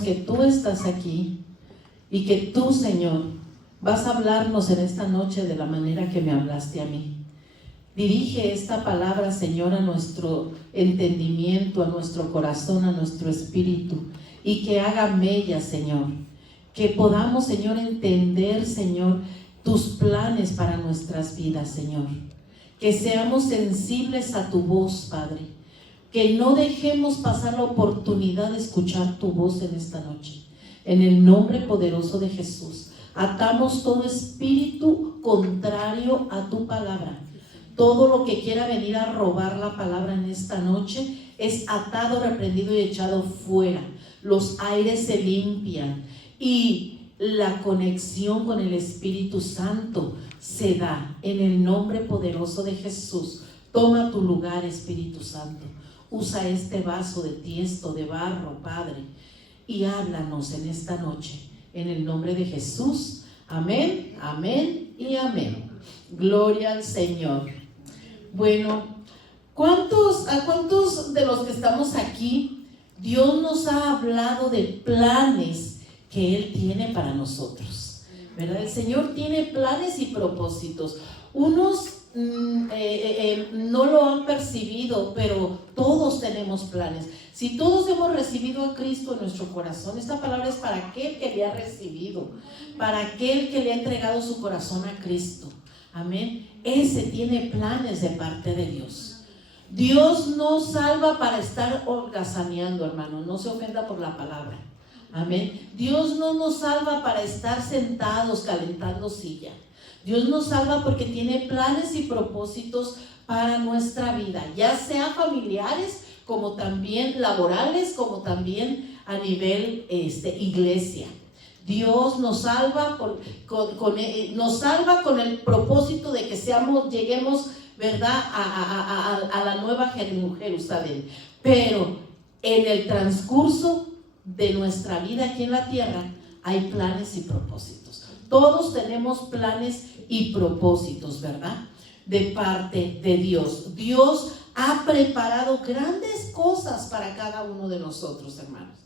que tú estás aquí y que tú, Señor, vas a hablarnos en esta noche de la manera que me hablaste a mí. Dirige esta palabra, Señor, a nuestro entendimiento, a nuestro corazón, a nuestro espíritu, y que haga mella, Señor. Que podamos, Señor, entender, Señor, tus planes para nuestras vidas, Señor. Que seamos sensibles a tu voz, Padre. Que no dejemos pasar la oportunidad de escuchar tu voz en esta noche. En el nombre poderoso de Jesús, atamos todo espíritu contrario a tu palabra. Todo lo que quiera venir a robar la palabra en esta noche es atado, reprendido y echado fuera. Los aires se limpian y la conexión con el Espíritu Santo se da en el nombre poderoso de Jesús. Toma tu lugar, Espíritu Santo. Usa este vaso de tiesto, de barro, Padre, y háblanos en esta noche, en el nombre de Jesús. Amén, amén y amén. Gloria al Señor. Bueno, ¿a cuántos de los que estamos aquí, Dios nos ha hablado de planes que Él tiene para nosotros? ¿Verdad? El Señor tiene planes y propósitos. Unos no lo han percibido, pero todos tenemos planes. Si todos hemos recibido a Cristo en nuestro corazón, esta palabra es para aquel que le ha recibido, para aquel que le ha entregado su corazón a Cristo. Amén. Ese tiene planes de parte de Dios. Dios no salva para estar holgazaneando, hermano. No se ofenda por la palabra. Amén. Dios no nos salva para estar sentados calentando silla. Dios nos salva porque tiene planes y propósitos para nuestra vida, ya sea familiares, como también laborales, como también a nivel iglesia. Dios nos salva nos salva con el propósito de que lleguemos, ¿verdad?, a la nueva Jerusalén. Pero en el transcurso de nuestra vida aquí en la tierra hay planes y propósitos. Todos tenemos planes y propósitos, ¿verdad?, de parte de Dios. Dios ha preparado grandes cosas para cada uno de nosotros, hermanos.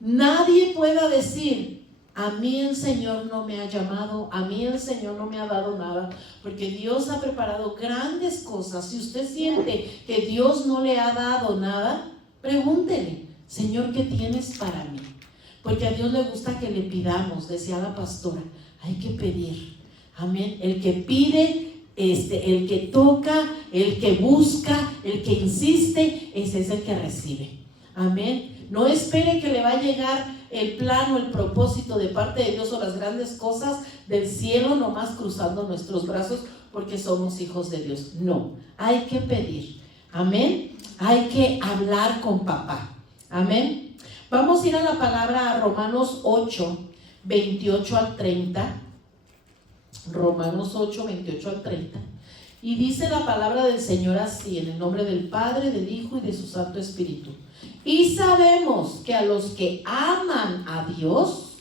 Nadie pueda decir: a mí el Señor no me ha llamado, a mí el Señor no me ha dado nada, porque Dios ha preparado grandes cosas. Si usted siente que Dios no le ha dado nada, pregúntele: Señor, ¿qué tienes para mí? Porque a Dios le gusta que le pidamos. Decía la pastora, hay que pedir. Amén. El que pide, el que toca, el que busca, el que insiste, ese es el que recibe. Amén. No espere que le va a llegar el plan o el propósito de parte de Dios o las grandes cosas del cielo nomás cruzando nuestros brazos porque somos hijos de Dios. No, hay que pedir. Amén. Hay que hablar con papá. Amén. Vamos a ir a la palabra, a Romanos 8, 28 al 30. Romanos 8, 28 al 30. Y dice la palabra del Señor así: en el nombre del Padre, del Hijo y de su Santo Espíritu. Y sabemos que a los que aman a Dios,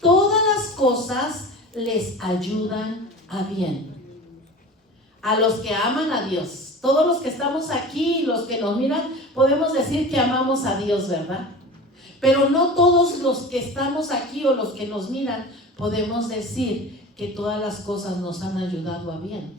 todas las cosas les ayudan a bien. A los que aman a Dios, todos los que estamos aquí y los que nos miran, podemos decir que amamos a Dios, ¿verdad? Pero no todos los que estamos aquí o los que nos miran podemos decir que todas las cosas nos han ayudado a bien.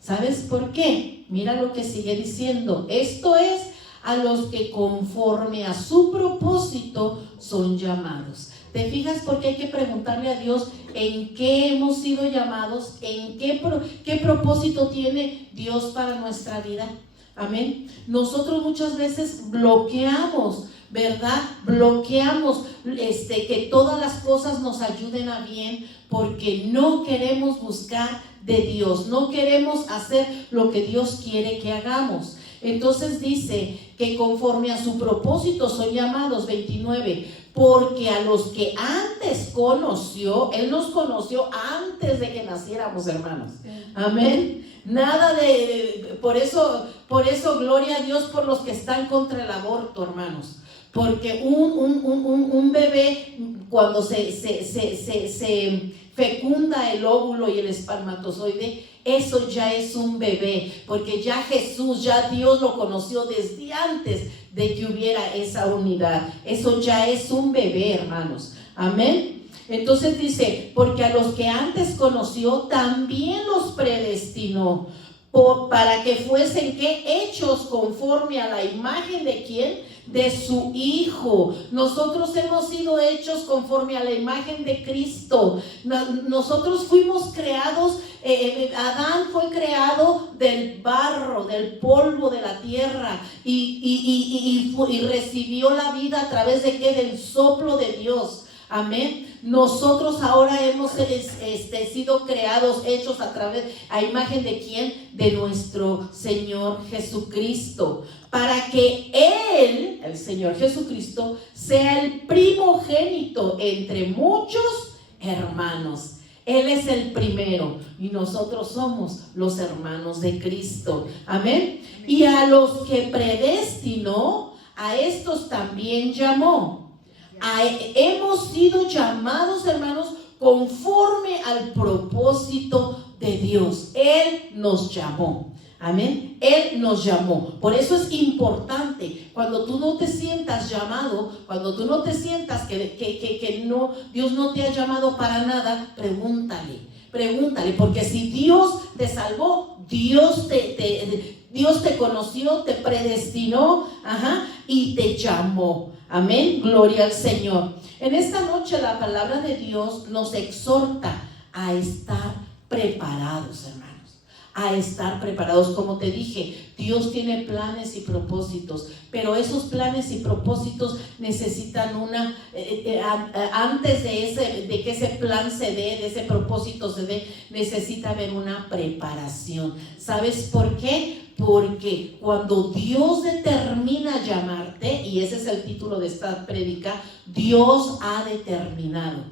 ¿Sabes por qué? Mira lo que sigue diciendo. Esto es, a los que conforme a su propósito son llamados. ¿Te fijas por qué hay que preguntarle a Dios en qué hemos sido llamados? ¿En qué propósito tiene Dios para nuestra vida? Amén. Nosotros muchas veces bloqueamos, ¿verdad? Bloqueamos que todas las cosas nos ayuden a bien porque no queremos buscar de Dios, no queremos hacer lo que Dios quiere que hagamos. Entonces dice que conforme a su propósito son llamados, 29, porque a los que antes conoció, Él nos conoció antes de que naciéramos, hermanos. Amén. Nada por eso gloria a Dios por los que están contra el aborto, hermanos. Porque un bebé, cuando se fecunda el óvulo y el espermatozoide, eso ya es un bebé, porque ya Jesús, ya Dios lo conoció desde antes de que hubiera esa unidad. Eso ya es un bebé, hermanos. Amén. Entonces dice, porque a los que antes conoció, también los predestinó, para que fuesen, ¿qué? Hechos conforme a la imagen de ¿quién? De su Hijo. Nosotros hemos sido hechos conforme a la imagen de Cristo. Nosotros fuimos creados, Adán fue creado del barro, del polvo de la tierra, y recibió la vida a través de ¿qué? Del soplo de Dios. Amén. Nosotros ahora hemos sido creados, hechos a imagen de ¿quién? De nuestro Señor Jesucristo, para que Él, el Señor Jesucristo, sea el primogénito entre muchos hermanos. Él es el primero y nosotros somos los hermanos de Cristo. Amén. Y a los que predestinó, a estos también llamó. Hemos sido llamados, hermanos, conforme al propósito de Dios. Él nos llamó. Amén. Él nos llamó. Por eso es importante, cuando tú no te sientas llamado, cuando tú no te sientas que no, Dios no te ha llamado para nada, pregúntale, porque si Dios te salvó, Dios te conoció, te predestinó, y te llamó. Amén, gloria al Señor. En esta noche la palabra de Dios nos exhorta a estar preparados, hermanos, a estar preparados. Como te dije, Dios tiene planes y propósitos, pero esos planes y propósitos necesitan antes de que ese plan se dé, de ese propósito se dé, necesita haber una preparación. ¿Sabes por qué? Porque cuando Dios determina llamarte, y ese es el título de esta prédica, Dios ha determinado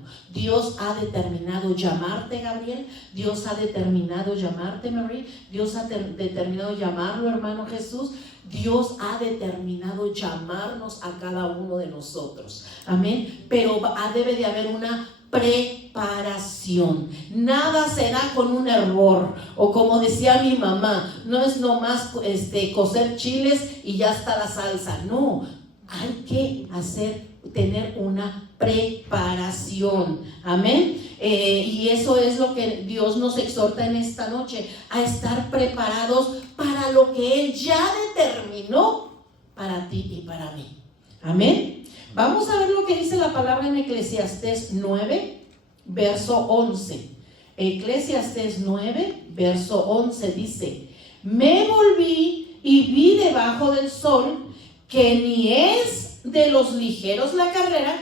llamarte, Gabriel. Dios ha determinado llamarte, Marie. Dios ha determinado llamarlo, hermano Jesús. Dios ha determinado llamarnos a cada uno de nosotros. Amén. Pero debe de haber una preparación. Nada se da con un hervor, o como decía mi mamá, no es nomás cocer chiles y ya está la salsa. No, hay que tener una preparación. Amén. Y eso es lo que Dios nos exhorta en esta noche, a estar preparados para lo que Él ya determinó para ti y para mí. Amén. Vamos a ver lo que dice la palabra en Eclesiastés 9, verso 11. Eclesiastés 9, verso 11 dice: me volví y vi debajo del sol que ni es de los ligeros la carrera,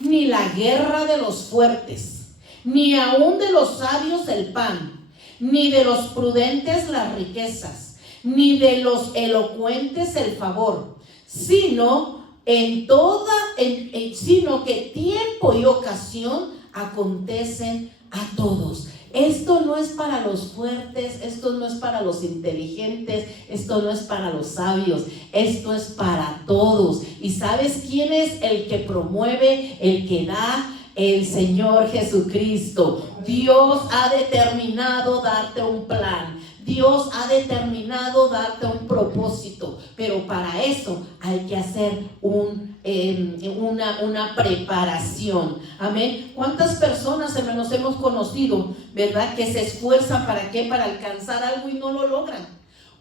ni la guerra de los fuertes, ni aun de los sabios el pan, ni de los prudentes las riquezas, ni de los elocuentes el favor, sino que tiempo y ocasión acontecen a todos. Esto no es para los fuertes, esto no es para los inteligentes, esto no es para los sabios, esto es para todos. ¿Y sabes quién es el que promueve, el que da? El Señor Jesucristo. Dios ha determinado darte un plan. Dios ha determinado darte un propósito, pero para eso hay que hacer una preparación. Amén. ¿Cuántas personas, hermanos, hemos conocido, verdad, que se esfuerzan para qué? Para alcanzar algo y no lo logran?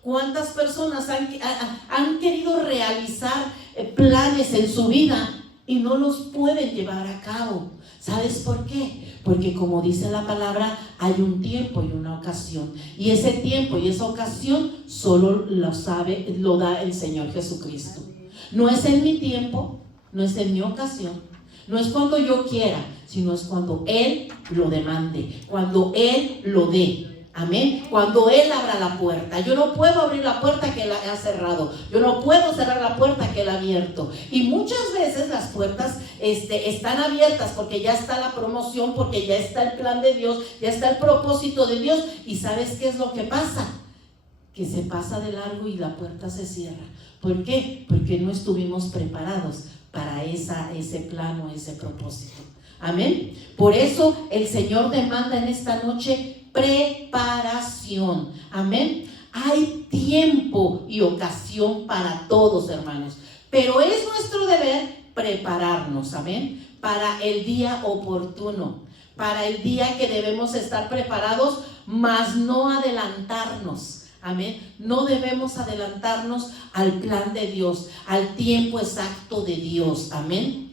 ¿Cuántas personas han querido realizar planes en su vida y no los pueden llevar a cabo? ¿Sabes por qué? Porque como dice la palabra, hay un tiempo y una ocasión. Y ese tiempo y esa ocasión solo lo da el Señor Jesucristo. No es en mi tiempo, no es en mi ocasión, no es cuando yo quiera, sino es cuando Él lo demande, cuando Él lo dé. Amén. Cuando Él abra la puerta. Yo no puedo abrir la puerta que Él ha cerrado. Yo no puedo cerrar la puerta que Él ha abierto. Y muchas veces las puertas están abiertas porque ya está la promoción, porque ya está el plan de Dios, ya está el propósito de Dios. ¿Y sabes qué es lo que pasa? Que se pasa de largo y la puerta se cierra. ¿Por qué? Porque no estuvimos preparados para ese plan o ese propósito. Amén. Por eso el Señor demanda en esta noche preparación. Amén. Hay tiempo y ocasión para todos, hermanos, pero es nuestro deber prepararnos, amén, para el día oportuno, para el día que debemos estar preparados, mas no adelantarnos. Amén. No debemos adelantarnos al plan de Dios, al tiempo exacto de Dios. Amén.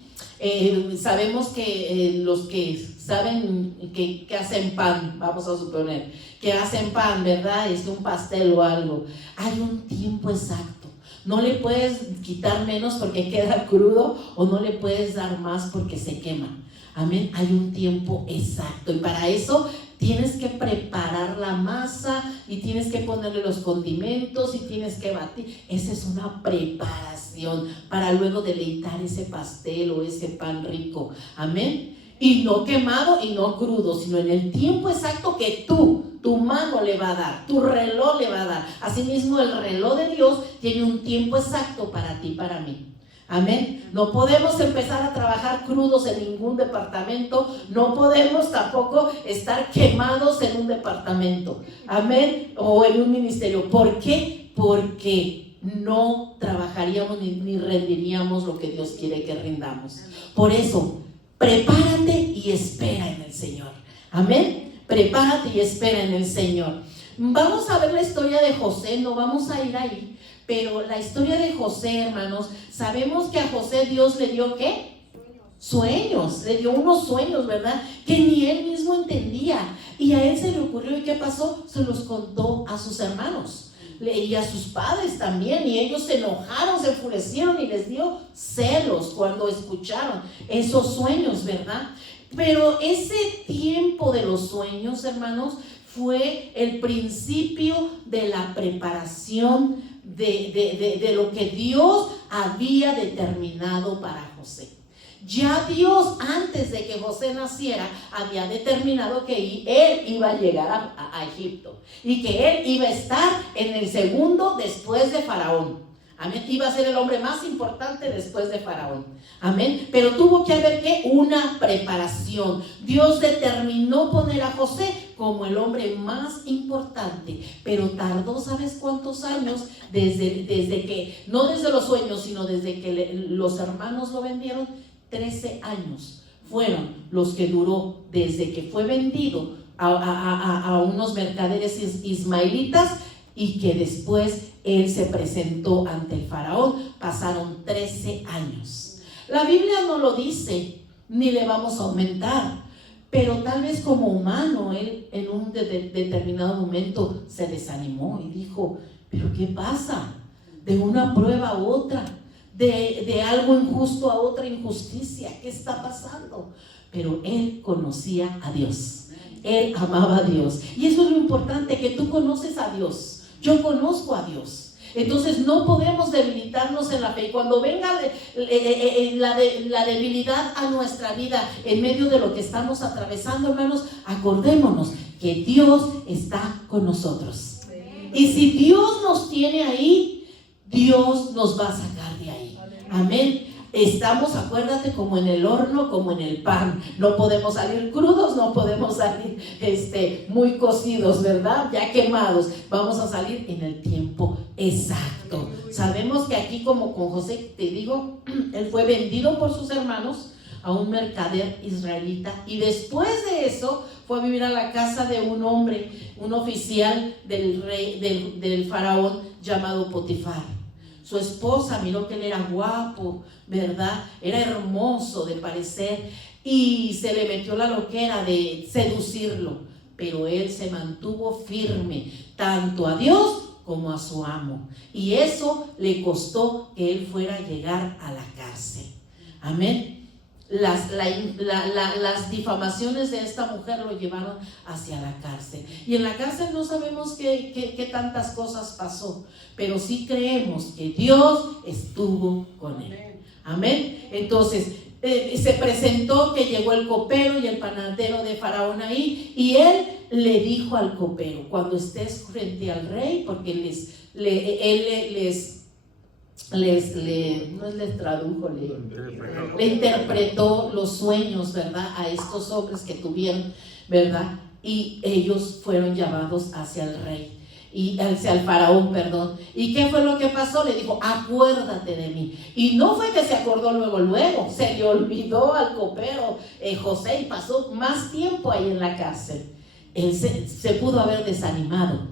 Sabemos que los que saben que hacen pan, vamos a suponer, que hacen pan, ¿verdad? Es un pastel o algo. Hay un tiempo exacto. No le puedes quitar menos porque queda crudo, o no le puedes dar más porque se quema. Amén. Hay un tiempo exacto, y para eso tienes que preparar la masa y tienes que ponerle los condimentos y tienes que batir. Esa es una preparación para luego deleitar ese pastel o ese pan rico. Amén. Y no quemado y no crudo, sino en el tiempo exacto que tu mano le va a dar, tu reloj le va a dar. Asimismo, el reloj de Dios tiene un tiempo exacto para ti, para mí. Amén. No podemos empezar a trabajar crudos en ningún departamento. No podemos tampoco estar quemados en un departamento. Amén. O en un ministerio. ¿Por qué? Porque no trabajaríamos ni rendiríamos lo que Dios quiere que rindamos. Por eso, prepárate y espera en el Señor. Amén. Prepárate y espera en el Señor. Vamos a ver la historia de José. No vamos a ir ahí. Pero la historia de José, hermanos, sabemos que a José Dios le dio ¿qué? Sueños, le dio unos sueños, ¿verdad? Que ni él mismo entendía. Y a él se le ocurrió, ¿y qué pasó? Se los contó a sus hermanos y a sus padres también, y ellos se enojaron, se enfurecieron y les dio celos cuando escucharon esos sueños, ¿verdad? Pero ese tiempo de los sueños, hermanos, fue el principio de la preparación de lo que Dios había determinado para José. Ya Dios, antes de que José naciera, había determinado que él iba a llegar a Egipto y que él iba a estar en el segundo después de Faraón. Amén. Iba a ser el hombre más importante después de Faraón. Amén. Pero tuvo que haber una preparación. Dios determinó poner a José como el hombre más importante, pero tardó, ¿sabes cuántos años? Desde que, no desde los sueños, sino desde que los hermanos lo vendieron. 13 años fueron los que duró desde que fue vendido a unos mercaderes ismaelitas, y que después él se presentó ante el faraón. Pasaron 13 años. La Biblia no lo dice, ni le vamos a aumentar, pero tal vez como humano, él en un determinado momento se desanimó y dijo, ¿pero qué pasa? De una prueba a otra, de algo injusto a otra injusticia, ¿qué está pasando? Pero él conocía a Dios, él amaba a Dios, y eso es lo importante, que tú conoces a Dios. Yo conozco a Dios. Entonces no podemos debilitarnos en la fe. Y cuando venga la debilidad a nuestra vida en medio de lo que estamos atravesando, hermanos, acordémonos que Dios está con nosotros. Y si Dios nos tiene ahí, Dios nos va a sacar de ahí. Amén. Estamos, acuérdate, como en el horno, como en el pan. No podemos salir crudos, no podemos salir muy cocidos, ¿verdad? Ya quemados. Vamos a salir en el tiempo exacto. Sabemos que aquí, como con José, te digo, él fue vendido por sus hermanos a un mercader israelita, y después de eso fue a vivir a la casa de un hombre, un oficial del rey, del faraón, llamado Potifar. Su esposa miró que él era guapo, ¿verdad? Era hermoso de parecer, y se le metió la loquera de seducirlo. Pero él se mantuvo firme, tanto a Dios como a su amo. Y eso le costó que él fuera a llegar a la cárcel. Amén. Las difamaciones de esta mujer lo llevaron hacia la cárcel, y en la cárcel no sabemos qué tantas cosas pasó, pero sí creemos que Dios estuvo con él. Amén. Entonces se presentó que llegó el copero y el panadero de Faraón ahí, y él le dijo al copero: cuando estés frente al rey, porque le interpretó los sueños, ¿verdad? A estos hombres que tuvieron, ¿verdad? y ellos fueron llevados hacia el rey. Y hacia el faraón, perdón. ¿Y qué fue lo que pasó? Le dijo, acuérdate de mí. Y no fue que se acordó luego, se le olvidó al copero José y pasó más tiempo ahí en la cárcel. Él se pudo haber desanimado.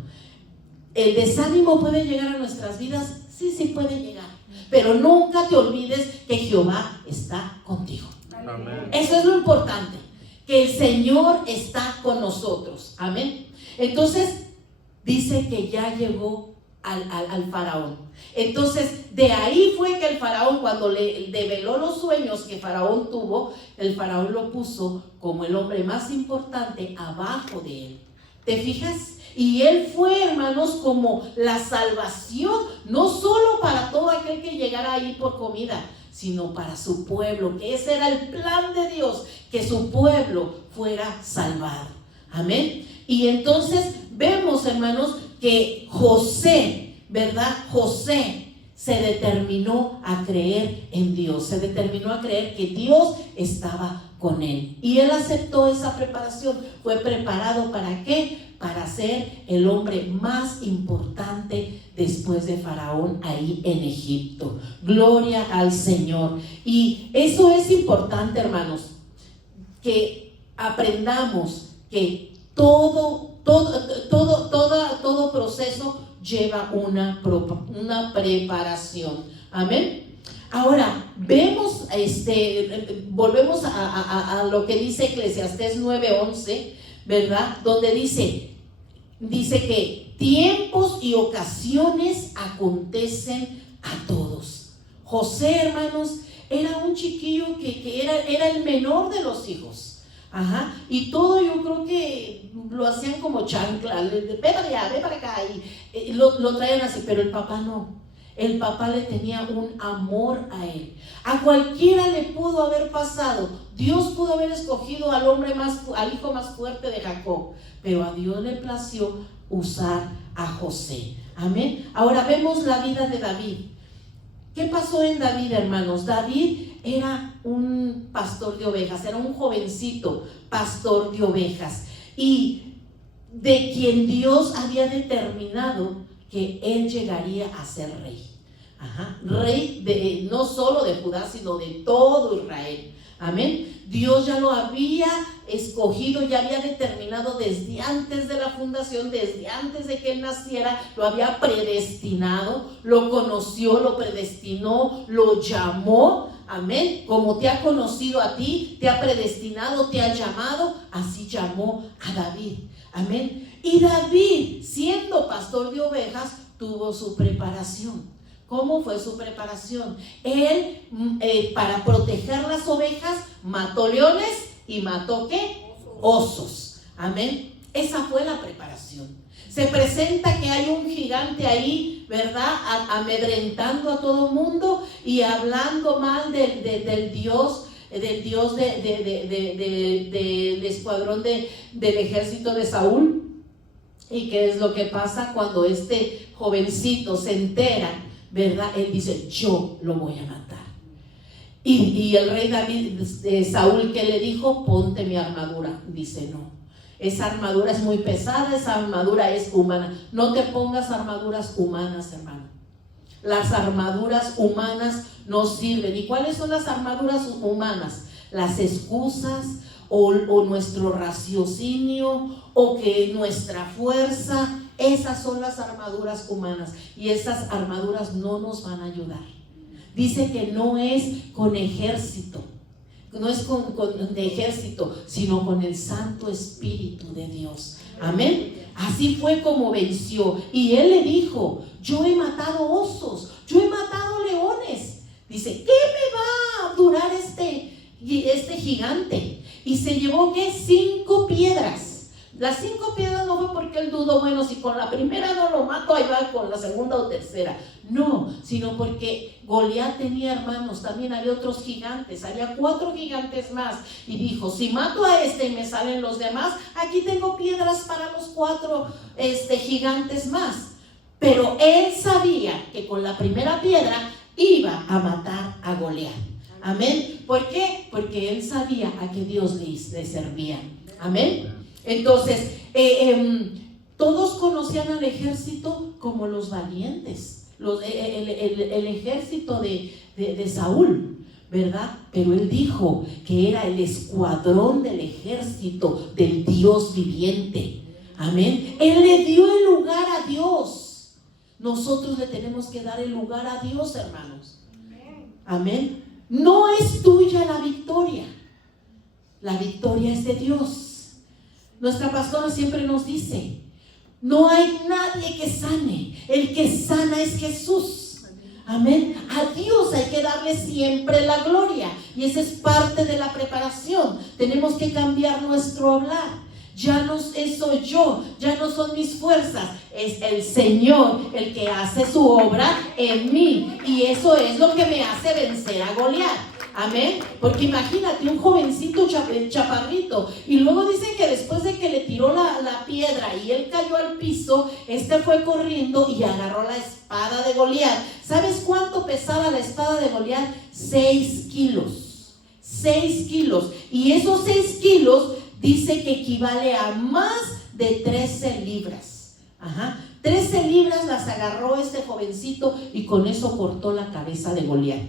¿El desánimo puede llegar a nuestras vidas? Sí puede llegar. Pero nunca te olvides que Jehová está contigo. Amén. Eso es lo importante, que el Señor está con nosotros. Amén. Entonces dice que ya llegó al faraón. Entonces de ahí fue que el faraón, cuando le develó los sueños que faraón tuvo, el faraón lo puso como el hombre más importante abajo de él. ¿Te fijas? Y él fue, hermanos, como la salvación, no solo para todo aquel que llegara ahí por comida, sino para su pueblo, que ese era el plan de Dios, que su pueblo fuera salvado. Amén. Y entonces vemos, hermanos, que José, ¿verdad? José se determinó a creer en Dios, se determinó a creer que Dios estaba con él. Y él aceptó esa preparación. Fue preparado ¿para qué? Para ser el hombre más importante después de Faraón ahí en Egipto. Gloria al Señor. Y eso es importante, hermanos, que aprendamos que todo proceso lleva una preparación. Amén. Ahora vemos, volvemos a lo que dice Eclesiastés 9:11, ¿verdad? Donde dice que tiempos y ocasiones acontecen a todos. José, hermanos, era un chiquillo que era el menor de los hijos. Ajá. Y todo, yo creo que lo hacían como chancla, ve para allá, ve para acá, y lo traían así, pero el papá no. El papá le tenía un amor a él. A cualquiera le pudo haber pasado. Dios pudo haber escogido al hijo más fuerte de Jacob, pero a Dios le plació usar a José. Amén. Ahora vemos la vida de David. ¿Qué pasó en David, hermanos? David era un pastor de ovejas, era un jovencito pastor de ovejas, y de quien Dios había determinado que él llegaría a ser rey. Ajá. Rey no solo de Judá, sino de todo Israel. Amén. Dios ya lo había escogido, ya había determinado desde antes de la fundación, desde antes de que él naciera, lo había predestinado, lo conoció, lo predestinó, lo llamó. Amén. Como te ha conocido a ti, te ha predestinado, te ha llamado, así llamó a David. Amén. Y David, siendo pastor de ovejas, tuvo su preparación. ¿Cómo fue su preparación? Él, para proteger las ovejas, mató leones y mató ¿qué? Osos. Amén. Esa fue la preparación. Se presenta que hay un gigante ahí, ¿verdad? Amedrentando a todo mundo y hablando mal del Dios del escuadrón del ejército de Saúl. ¿Y qué es lo que pasa cuando este jovencito se entera? ¿Verdad? Él dice, yo lo voy a matar. Y el rey David, Saúl, ¿qué le dijo? Ponte mi armadura. Dice, no, esa armadura es muy pesada, esa armadura es humana. No te pongas armaduras humanas, hermano. Las armaduras humanas no sirven. ¿Y cuáles son las armaduras humanas? Las excusas o nuestro raciocinio o que nuestra fuerza. Esas son las armaduras humanas, y esas armaduras no nos van a ayudar. Dice que no es con ejército, no es con ejército, sino con el Santo Espíritu de Dios. Amén. Así fue como venció. Y él le dijo, yo he matado osos, yo he matado leones. Dice, ¿qué me va a durar este gigante? Y se llevó ¿qué? 5 piedras. Las 5 piedras no fue porque él dudó, bueno, si con la primera no lo mato, ahí va con la segunda o tercera. No, sino porque Goliat tenía hermanos, también había otros gigantes, había 4 gigantes más. Y dijo, si mato a este y me salen los demás, aquí tengo piedras para los 4 gigantes más. Pero él sabía que con la primera piedra iba a matar a Goliat. Amén. ¿Por qué? Porque él sabía a qué Dios le servía. Amén. Entonces, todos conocían al ejército como los valientes, el ejército de Saúl, ¿verdad? Pero él dijo que era el escuadrón del ejército del Dios viviente. Amén. Él le dio el lugar a Dios. Nosotros le tenemos que dar el lugar a Dios, hermanos. Amén. No es tuya la victoria. La victoria es de Dios. Nuestra pastora siempre nos dice: no hay nadie que sane. El que sana es Jesús. Amén. A Dios hay que darle siempre la gloria. Y esa es parte de la preparación. Tenemos que cambiar nuestro hablar. Ya no soy yo, ya no son mis fuerzas, es el Señor el que hace su obra en mí. Y eso es lo que me hace vencer a Goliat. Amén. Porque imagínate un jovencito chaparrito, y luego dicen que después de que le tiró la piedra y él cayó al piso, fue corriendo y agarró la espada de Goliat. ¿Sabes cuánto pesaba la espada de Goliat? 6 kilos. 6 kilos. Y esos 6 kilos dice que equivale a más de 13 libras. 13 libras las agarró este jovencito y con eso cortó la cabeza de Goliat.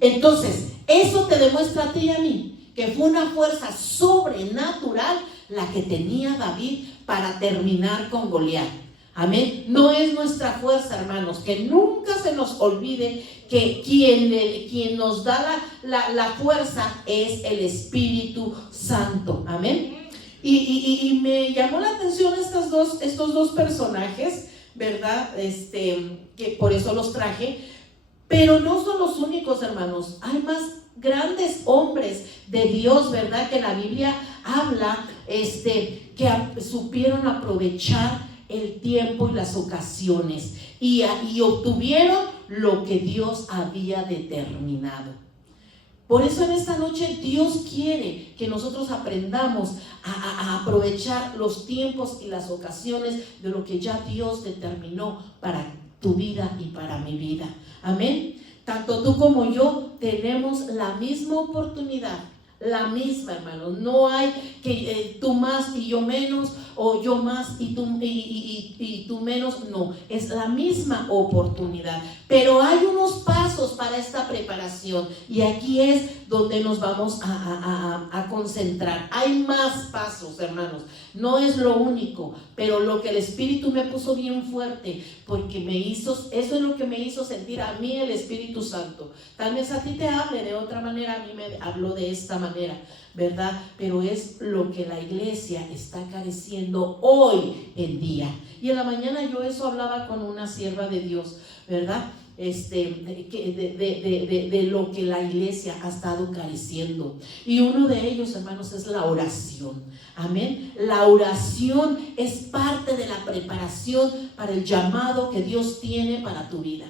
Entonces, eso te demuestra a ti y a mí que fue una fuerza sobrenatural la que tenía David para terminar con Goliat. Amén. No es nuestra fuerza, hermanos, que nunca se nos olvide que quien nos da la fuerza es el Espíritu Santo. Amén. Y me llamó la atención estos dos personajes, ¿verdad? Que por eso los traje. Pero no son los únicos, hermanos. Hay más grandes hombres de Dios, ¿verdad? Que la Biblia habla, que supieron aprovechar el tiempo y las ocasiones y obtuvieron lo que Dios había determinado. Por eso en esta noche Dios quiere que nosotros aprendamos a aprovechar los tiempos y las ocasiones de lo que ya Dios determinó para tu vida y para mi vida. Amén. Tanto tú como yo tenemos la misma oportunidad. La misma, hermanos. No hay que tú más y yo menos, o yo más y tú menos. No, es la misma oportunidad. Pero hay unos pasos para esta preparación, y aquí es donde nos vamos a concentrar. Hay más pasos, hermanos. No es lo único, pero lo que el Espíritu me puso bien fuerte, porque eso es lo que me hizo sentir a mí el Espíritu Santo. Tal vez a ti te hable de otra manera, a mí me habló de esta manera, ¿verdad? Pero es lo que la iglesia está careciendo hoy en día. Y en la mañana yo eso hablaba con una sierva de Dios, ¿verdad? De lo que la iglesia ha estado careciendo. Y uno de ellos, hermanos, es la oración. Amén. La oración es parte de la preparación para el llamado que Dios tiene para tu vida.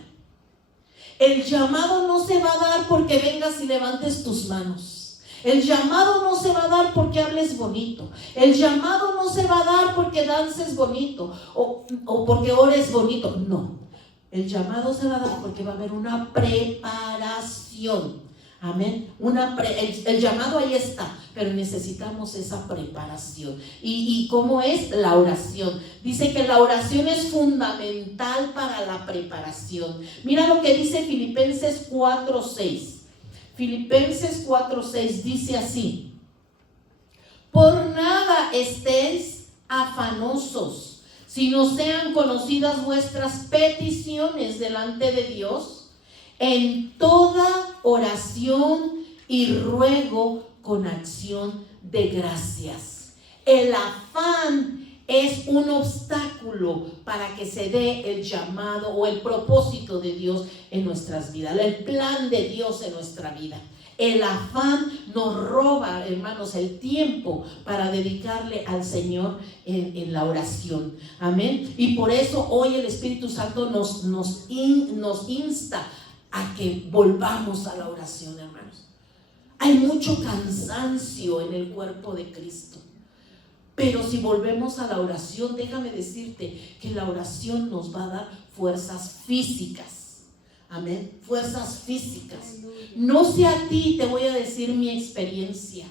El llamado no se va a dar porque vengas y levantes tus manos. El llamado no se va a dar porque hables bonito. El llamado no se va a dar porque dances bonito o porque ores bonito. No. El llamado se va a dar porque va a haber una preparación. Amén. El llamado ahí está, pero necesitamos esa preparación. ¿Y cómo es? La oración. Dice que la oración es fundamental para la preparación. Mira lo que dice Filipenses 4:6. Filipenses 4:6 dice así: por nada estéis afanosos, sino sean conocidas vuestras peticiones delante de Dios en toda oración y ruego con acción de gracias. El afán es un obstáculo para que se dé el llamado o el propósito de Dios en nuestras vidas, el plan de Dios en nuestra vida. El afán nos roba, hermanos, el tiempo para dedicarle al Señor en la oración. Amén. Y por eso hoy el Espíritu Santo nos insta a que volvamos a la oración, hermanos. Hay mucho cansancio en el cuerpo de Cristo. Pero si volvemos a la oración, déjame decirte que la oración nos va a dar fuerzas físicas. Amén. Fuerzas físicas. No sé a ti, te voy a decir mi experiencia.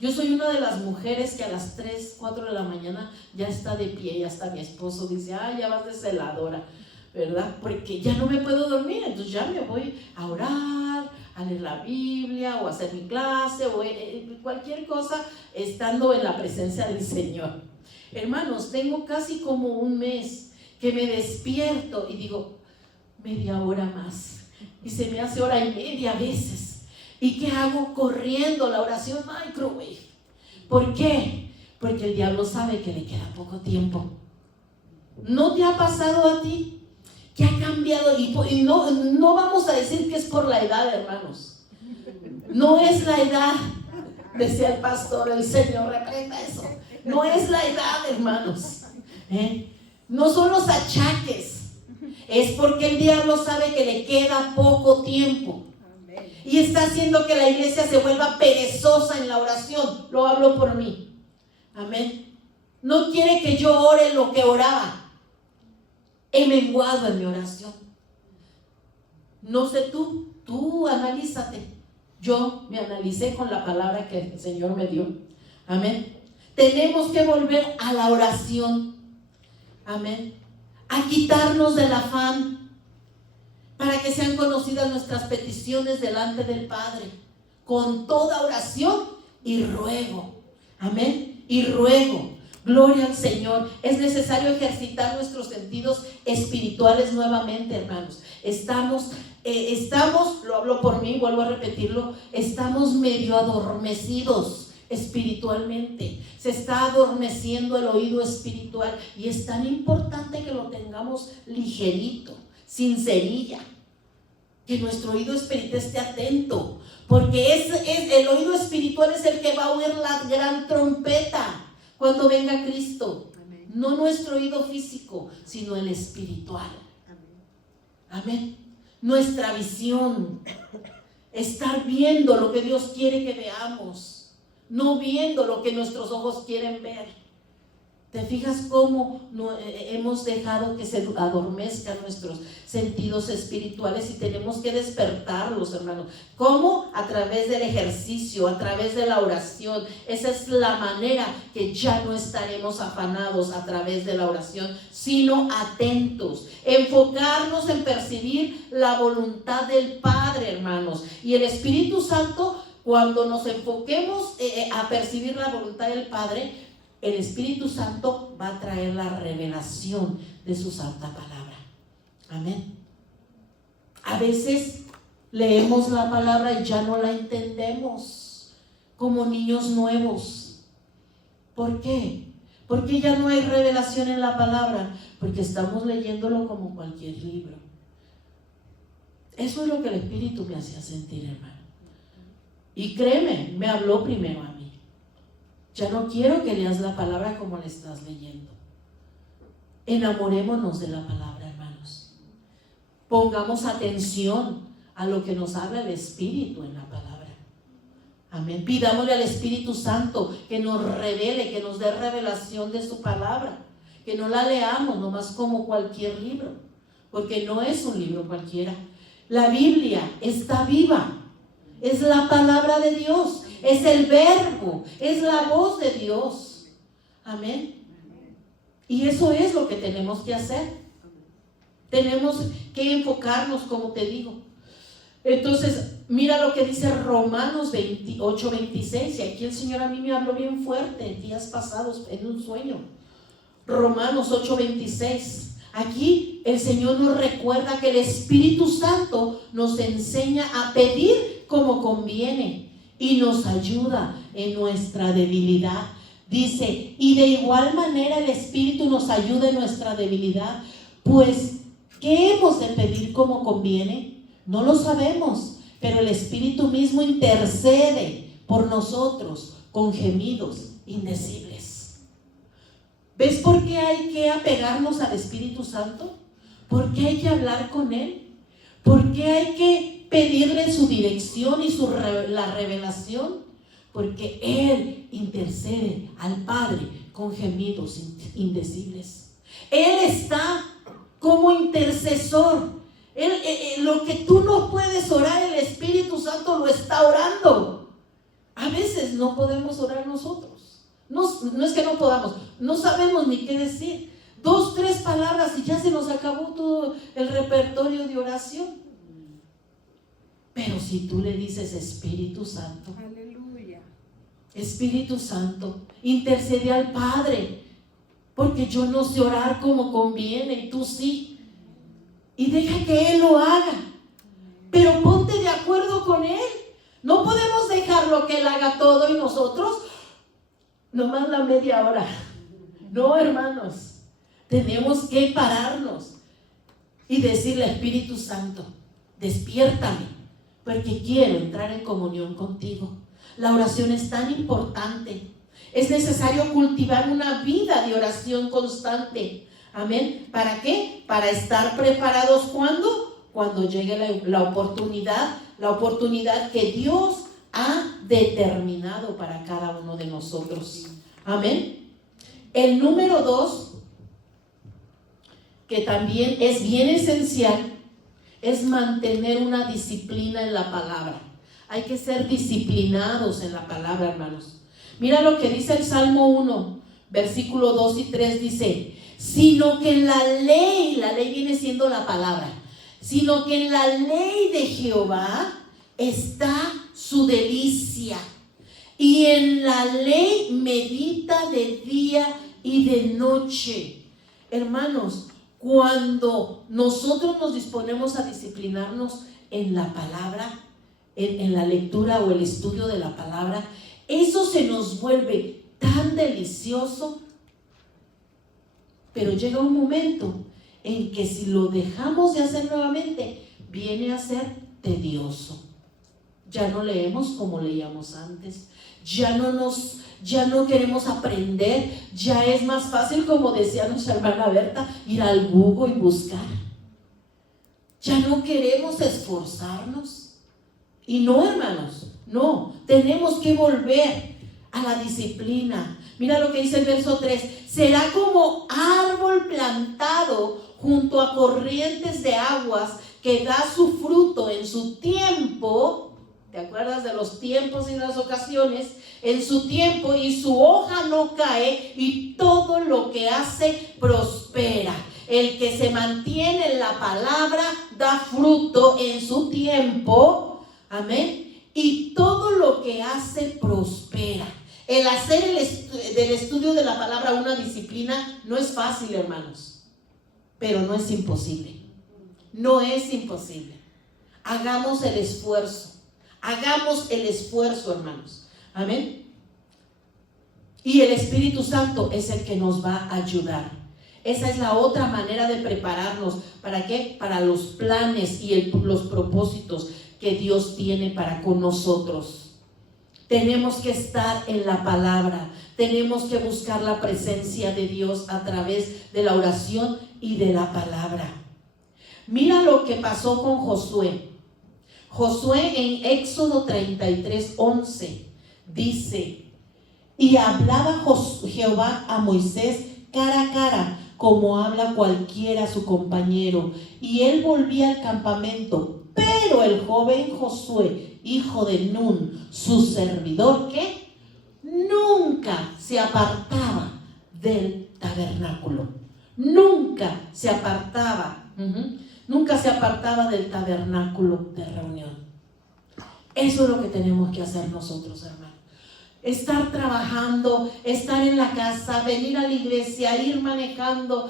Yo soy una de las mujeres que a las 3, 4 de la mañana ya está de pie, ya está mi esposo, dice, ya vas de celadora, ¿verdad? Porque ya no me puedo dormir, entonces ya me voy a orar, a leer la Biblia o a hacer mi clase o cualquier cosa estando en la presencia del Señor. Hermanos, tengo casi como un mes que me despierto y digo, media hora más, y se me hace hora y media a veces. ¿Y qué hago? Corriendo la oración microwave. ¿Por qué? Porque el diablo sabe que le queda poco tiempo. ¿No te ha pasado a ti? Que ha cambiado, y no vamos a decir que es por la edad, hermanos. No es la edad, decía el pastor, el Señor reprenda eso. No es la edad, hermanos. No son los achaques. Es porque el diablo sabe que le queda poco tiempo. Y está haciendo que la iglesia se vuelva perezosa en la oración. Lo hablo por mí. Amén. No quiere que yo ore lo que oraba. He menguado en mi oración. No sé tú analízate. Yo me analicé con la palabra que el Señor me dio. Amén. Tenemos que volver a la oración. Amén. A quitarnos del afán, para que sean conocidas nuestras peticiones delante del Padre, con toda oración y ruego. Amén. Y ruego. Gloria al Señor. Es necesario ejercitar nuestros sentidos espirituales nuevamente, hermanos. Estamos, lo hablo por mí, vuelvo a repetirlo, estamos medio adormecidos espiritualmente. Se está adormeciendo el oído espiritual y es tan importante que lo tengamos ligerito, sin cerilla, que nuestro oído espiritual esté atento, porque el oído espiritual es el que va a oír la gran trompeta cuando venga Cristo. Amén. No nuestro oído físico, sino el espiritual. Amén. Amén. Nuestra visión, estar viendo lo que Dios quiere que veamos, no viendo lo que nuestros ojos quieren ver. ¿Te fijas cómo hemos dejado que se adormezcan nuestros sentidos espirituales y tenemos que despertarlos, hermanos? ¿Cómo? A través del ejercicio, a través de la oración. Esa es la manera que ya no estaremos afanados a través de la oración, sino atentos. Enfocarnos en percibir la voluntad del Padre, hermanos. Y el Espíritu Santo, cuando nos enfoquemos a percibir la voluntad del Padre, el Espíritu Santo va a traer la revelación de su santa palabra. Amén. A veces leemos la palabra y ya no la entendemos, como niños nuevos. ¿Por qué? Porque ya no hay revelación en la palabra, porque estamos leyéndolo como cualquier libro. Eso es lo que el Espíritu me hacía sentir, hermano. Y créeme, me habló primero a mí. Ya no quiero que leas la palabra como la estás leyendo. Enamorémonos de la palabra, hermanos. Pongamos atención a lo que nos habla el Espíritu en la palabra. Amén. Pidámosle al Espíritu Santo que nos revele, que nos dé revelación de su palabra. Que no la leamos nomás como cualquier libro, porque no es un libro cualquiera. La Biblia está viva. Es la palabra de Dios. Es el verbo, es la voz de Dios. Amén. Y eso es lo que tenemos que hacer. Tenemos que enfocarnos, como te digo. Entonces, mira lo que dice Romanos 8:26. Y aquí el Señor a mí me habló bien fuerte en días pasados, en un sueño. Romanos 8:26. Aquí el Señor nos recuerda que el Espíritu Santo nos enseña a pedir como conviene y nos ayuda en nuestra debilidad. Dice, y de igual manera el Espíritu nos ayuda en nuestra debilidad. Pues, ¿qué hemos de pedir como conviene? No lo sabemos, pero el Espíritu mismo intercede por nosotros con gemidos indecibles. ¿Ves por qué hay que apegarnos al Espíritu Santo? ¿Por qué hay que hablar con Él? ¿Por qué hay que pedirle su dirección y la revelación? Porque Él intercede al Padre con gemidos indecibles. Él está como intercesor. Lo que tú no puedes orar, el Espíritu Santo lo está orando. A veces veces no podemos orar nosotros. No es que no podamos, no sabemos ni qué decir. 2, 3 palabras y ya se nos acabó todo el repertorio de oración. Pero si tú le dices: Espíritu Santo, aleluya, Espíritu Santo, intercede al Padre, porque yo no sé orar como conviene y tú sí. Y deja que Él lo haga, pero ponte de acuerdo con Él. No podemos dejarlo que Él haga todo y nosotros nomás la media hora. No, hermanos, tenemos que pararnos y decirle: Espíritu Santo, despiértame, porque quiero entrar en comunión contigo. La oración es tan importante. Es necesario cultivar una vida de oración constante. Amén. ¿Para qué? Para estar preparados. ¿Cuándo? Cuando llegue la oportunidad que Dios ha determinado para cada uno de nosotros. Amén. El número 2, que también es bien esencial, es mantener una disciplina en la palabra. Hay que ser disciplinados en la palabra, hermanos. Mira lo que dice el Salmo 1, versículo 2 y 3, dice: sino que en la ley viene siendo la palabra, sino que en la ley de Jehová está su delicia, y en la ley medita de día y de noche. Hermanos, cuando nosotros nos disponemos a disciplinarnos en la palabra, en la lectura o el estudio de la palabra, eso se nos vuelve tan delicioso. Pero llega un momento en que si lo dejamos de hacer nuevamente, viene a ser tedioso. Ya no leemos como leíamos antes, ya no queremos aprender, ya es más fácil, como decía nuestra hermana Berta, ir al Google y buscar. Ya no queremos esforzarnos. Y no, hermanos, no, tenemos que volver a la disciplina. Mira lo que dice el verso 3: será como árbol plantado junto a corrientes de aguas, que da su fruto en su tiempo. ¿Te acuerdas de los tiempos y las ocasiones? En su tiempo, y su hoja no cae, y todo lo que hace prospera. El que se mantiene en la palabra da fruto en su tiempo. Amén. Y todo lo que hace prospera. El hacer del estudio de la palabra una disciplina no es fácil, hermanos, pero no es imposible. No es imposible. Hagamos el esfuerzo. Hagamos el esfuerzo, hermanos. Amén. Y el Espíritu Santo es el que nos va a ayudar. Esa es la otra manera de prepararnos. ¿Para qué? Para los planes y los propósitos que Dios tiene para con nosotros. Tenemos que estar en la palabra. Tenemos que buscar la presencia de Dios a través de la oración y de la palabra. Mira lo que pasó con Josué. Josué en Éxodo 33:11 dice: y hablaba Jehová a Moisés cara a cara, como habla cualquiera a su compañero, y él volvía al campamento. Pero el joven Josué, hijo de Nun, su servidor, ¿qué? Nunca se apartaba del tabernáculo. Nunca se apartaba. Nunca se apartaba del tabernáculo de reunión. Eso es lo que tenemos que hacer nosotros, hermanos. Estar trabajando, estar en la casa, venir a la iglesia, ir manejando.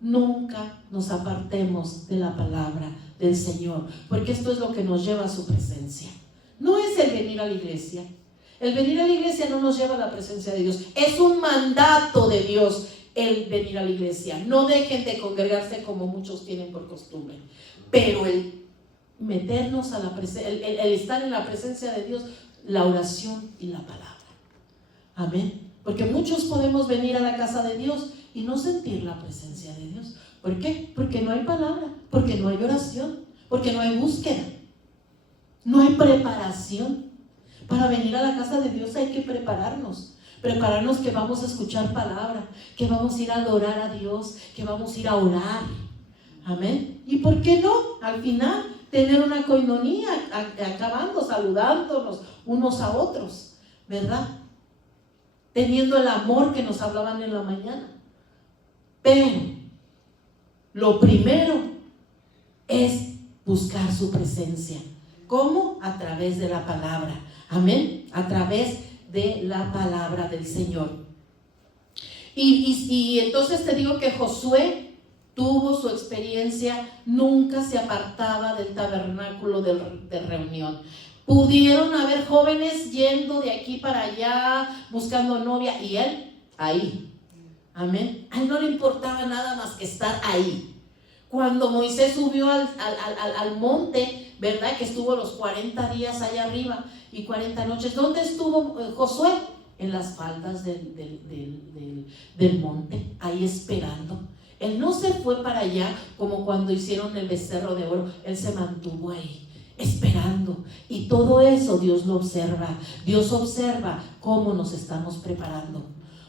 Nunca nos apartemos de la palabra del Señor, porque esto es lo que nos lleva a su presencia. No es el venir a la iglesia. El venir a la iglesia no nos lleva a la presencia de Dios. Es un mandato de Dios el venir a la iglesia. No dejen de congregarse como muchos tienen por costumbre, pero el meternos a la presencia, el estar en la presencia de Dios, la oración y la palabra. Amén. Porque muchos podemos venir a la casa de Dios y no sentir la presencia de Dios. ¿Por qué? Porque no hay palabra, porque no hay oración, porque no hay búsqueda, no hay preparación. Para venir a la casa de Dios hay que prepararnos que vamos a escuchar palabra, que vamos a ir a adorar a Dios, que vamos a ir a orar. Amén. ¿Y por qué no? Al final tener una coinonía, acabando saludándonos unos a otros. ¿verdad? Teniendo el amor que nos hablaban en la mañana. Pero lo primero es buscar su presencia. ¿Cómo? A través de la palabra. Amén. A través de la palabra del Señor. Y entonces te digo que Josué tuvo su experiencia, nunca se apartaba del tabernáculo de reunión. Pudieron haber jóvenes yendo de aquí para allá, buscando novia, y él ahí. Amén. A él no le importaba nada más que estar ahí. Cuando Moisés subió al monte, ¿verdad? Que estuvo los 40 días allá arriba y 40 noches. ¿Dónde estuvo Josué? En las faldas del monte, ahí esperando. Él no se fue para allá como cuando hicieron el becerro de oro. Él se mantuvo ahí, esperando. Y todo eso Dios lo observa. Dios observa cómo nos estamos preparando.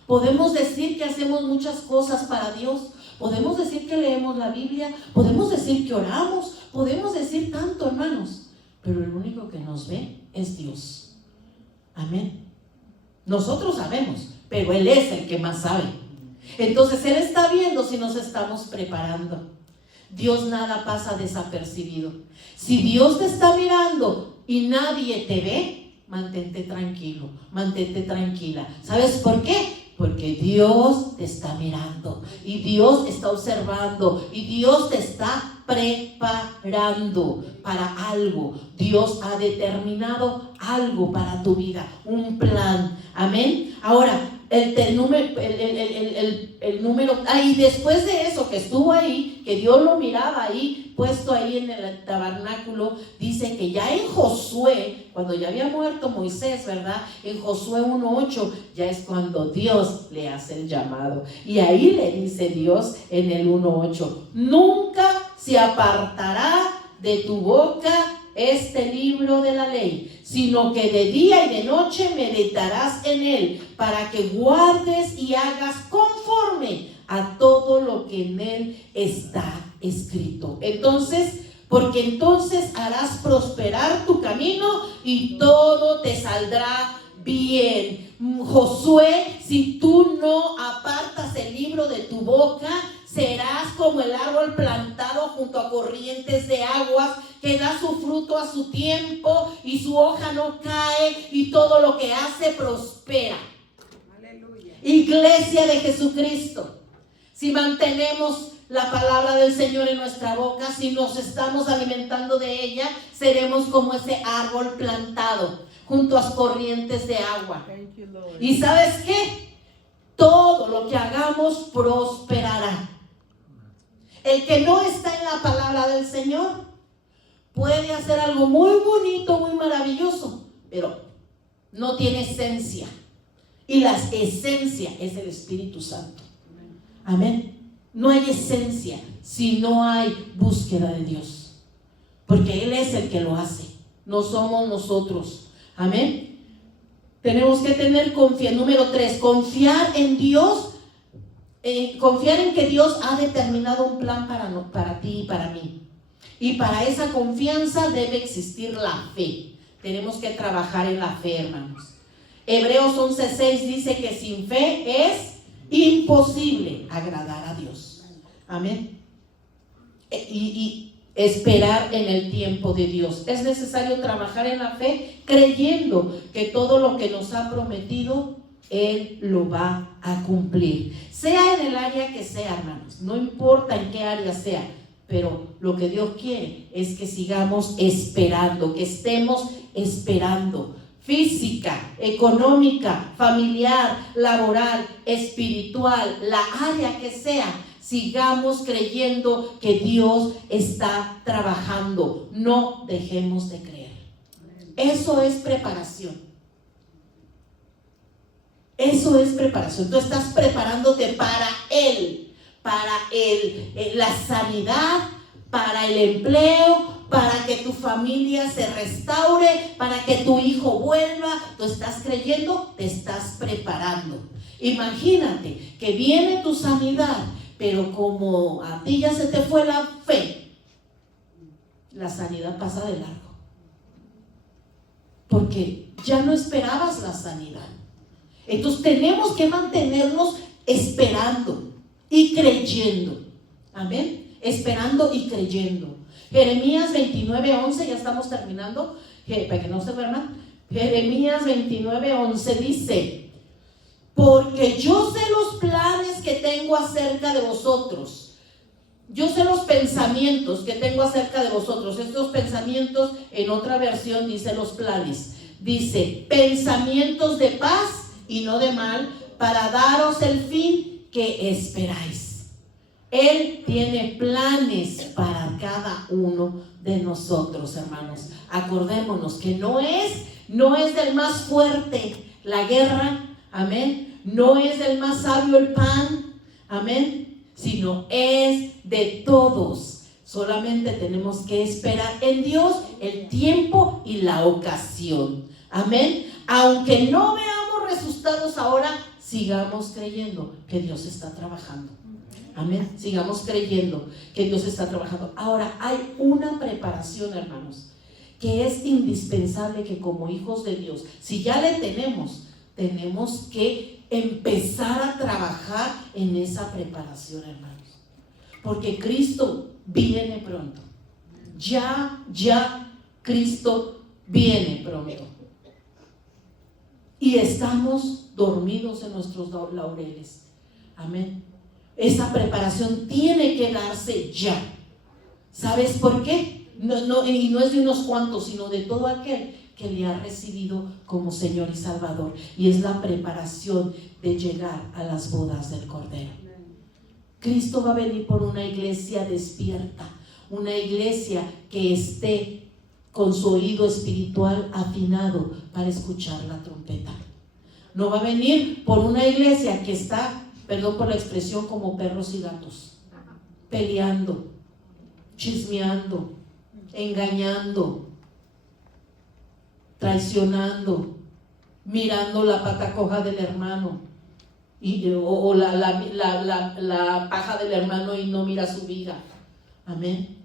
Podemos decir que hacemos muchas cosas para Dios. Podemos decir que leemos la Biblia. Podemos decir que oramos. Podemos decir tanto, hermanos. Pero el único que nos ve es Dios. Amén. Nosotros sabemos, pero Él es el que más sabe. Entonces Él está viendo si nos estamos preparando. Dios nada pasa desapercibido. Si Dios te está mirando y nadie te ve, mantente tranquilo, mantente tranquila. ¿Sabes por qué? Porque Dios te está mirando y Dios está observando y Dios te está preparando para algo. Dios ha determinado algo para tu vida, un plan. Amén. Ahora, el número, y después de eso que estuvo ahí, que Dios lo miraba ahí, puesto ahí en el tabernáculo, dice que ya en Josué, cuando ya había muerto Moisés, ¿verdad? En Josué 1:8, ya es cuando Dios le hace el llamado. Y ahí le dice Dios en el 1:8, nunca se apartará de tu boca este libro de la ley, sino que de día y de noche meditarás en él, para que guardes y hagas conforme a todo lo que en él está escrito. Entonces, porque entonces harás prosperar tu camino y todo te saldrá bien. Josué, si tú no apartas el libro de tu boca, serás como el árbol plantado junto a corrientes de aguas, que da su fruto a su tiempo y su hoja no cae y todo lo que hace prospera. Aleluya. Iglesia de Jesucristo, si mantenemos la palabra del Señor en nuestra boca, si nos estamos alimentando de ella, seremos como ese árbol plantado junto a corrientes de agua. ¿Y sabes qué? Todo lo que hagamos prosperará. El que no está en la palabra del Señor puede hacer algo muy bonito, muy maravilloso, pero no tiene esencia. Y la esencia es el Espíritu Santo. Amén. No hay esencia si no hay búsqueda de Dios, porque Él es el que lo hace, no somos nosotros. Amén. Tenemos que tener confianza. Número 3, confiar en Dios. Confiar en que Dios ha determinado un plan para ti y para mí. Y para esa confianza debe existir la fe. Tenemos que trabajar en la fe, hermanos. Hebreos 11:6 dice que sin fe es imposible agradar a Dios. Amén. Y esperar en el tiempo de Dios. Es necesario trabajar en la fe creyendo que todo lo que nos ha prometido Él lo va a cumplir, sea en el área que sea, hermanos, no importa en qué área sea, pero lo que Dios quiere es que sigamos esperando, que estemos esperando, física, económica, familiar, laboral, espiritual, la área que sea, sigamos creyendo que Dios está trabajando, no dejemos de creer. Eso es preparación. Eso es preparación. Tú estás preparándote para Él, para la sanidad, para el empleo, para que tu familia se restaure, para que tu hijo vuelva. Tú estás creyendo, te estás preparando. Imagínate que viene tu sanidad, pero como a ti ya se te fue la fe, la sanidad pasa de largo. porque ya no esperabas la sanidad. Entonces tenemos que mantenernos esperando y creyendo. Amén. Esperando y creyendo. Jeremías 29:11, ya estamos terminando, para que no se duerman. Jeremías 29:11 dice: porque yo sé los planes que tengo acerca de vosotros. Yo sé los pensamientos que tengo acerca de vosotros. Estos pensamientos, en otra versión dice los planes. Dice, pensamientos de paz y no de mal, para daros el fin que esperáis. Él tiene planes para cada uno de nosotros, hermanos. Acordémonos que no es del más fuerte la guerra, amén. No es del más sabio el pan, amén, sino es de todos. Solamente tenemos que esperar en Dios el tiempo y la ocasión, amén. Aunque no veamos resultados ahora, sigamos creyendo que Dios está trabajando. Amén. Sigamos creyendo que Dios está trabajando. Ahora, hay una preparación, hermanos, que es indispensable que como hijos de Dios, si ya le tenemos que empezar a trabajar en esa preparación, hermanos. Porque Cristo viene pronto. Ya Cristo viene pronto. Y estamos dormidos en nuestros laureles. Amén. Esa preparación tiene que darse ya. ¿Sabes por qué? Y no es de unos cuantos, sino de todo aquel que le ha recibido como Señor y Salvador. Y es la preparación de llegar a las bodas del Cordero. Cristo va a venir por una iglesia despierta, una iglesia que esté con su oído espiritual afinado para escuchar la trompeta. No va a venir por una iglesia que está, perdón por la expresión, como perros y gatos, peleando, chismeando, engañando, traicionando, mirando la pata coja del hermano o la paja del hermano y no mira su viga. Amén.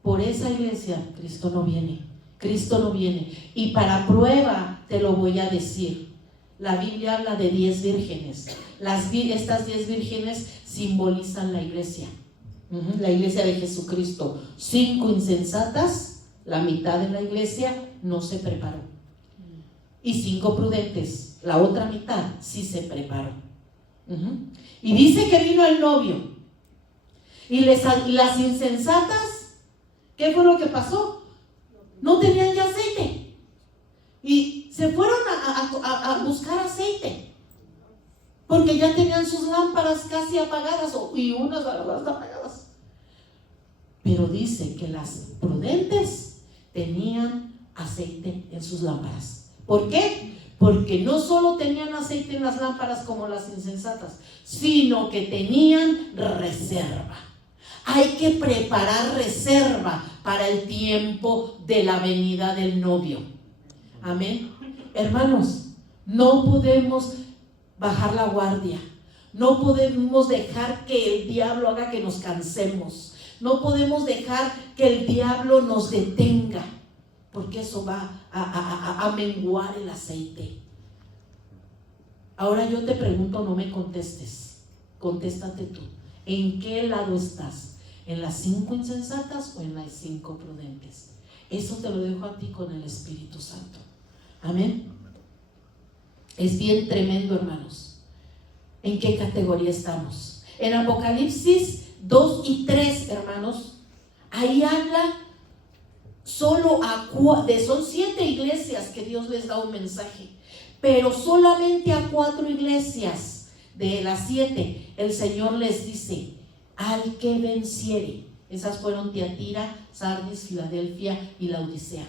Por esa iglesia Cristo no viene. Cristo no viene. Y para prueba te lo voy a decir. La Biblia habla de 10 vírgenes. Estas 10 vírgenes simbolizan la iglesia. La iglesia de Jesucristo. 5 insensatas, la mitad de la iglesia no se preparó. Y 5 prudentes, la otra mitad sí se preparó. Y dice que vino el novio. Y las insensatas, ¿qué fue lo que pasó? No tenían ya aceite. Y se fueron a buscar aceite. Porque ya tenían sus lámparas casi apagadas y unas apagadas. Pero dice que las prudentes tenían aceite en sus lámparas. ¿Por qué? Porque no solo tenían aceite en las lámparas como las insensatas, sino que tenían reserva. Hay que preparar reserva para el tiempo de la venida del novio. Amén. Hermanos, no podemos bajar la guardia. No podemos dejar que el diablo haga que nos cansemos. No podemos dejar que el diablo nos detenga, porque eso va a menguar el aceite. Ahora yo te pregunto, no me contestes, contéstate tú. ¿En qué lado estás? ¿En las 5 insensatas o en las 5 prudentes? Eso te lo dejo a ti con el Espíritu Santo. Amén. Es bien tremendo, hermanos. ¿En qué categoría estamos? En Apocalipsis 2 y 3, hermanos, ahí habla solo son 7 iglesias que Dios les da un mensaje, pero solamente a 4 iglesias de las 7 el Señor les dice: al que venciere. Esas fueron Tiatira, Sardis, Filadelfia y Laodicea.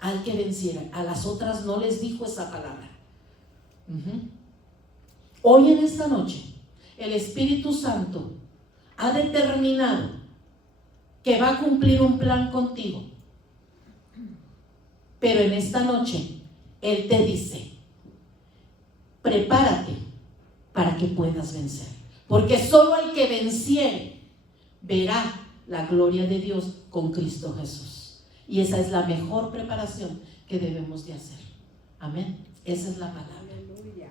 Al que venciera. A las otras no les dijo esa palabra. Hoy en esta noche el Espíritu Santo ha determinado que va a cumplir un plan contigo, pero en esta noche Él te dice: prepárate para que puedas vencer, porque solo el que venciere verá la gloria de Dios con Cristo Jesús. Y esa es la mejor preparación que debemos de hacer. Amén. Esa es la palabra. Aleluya.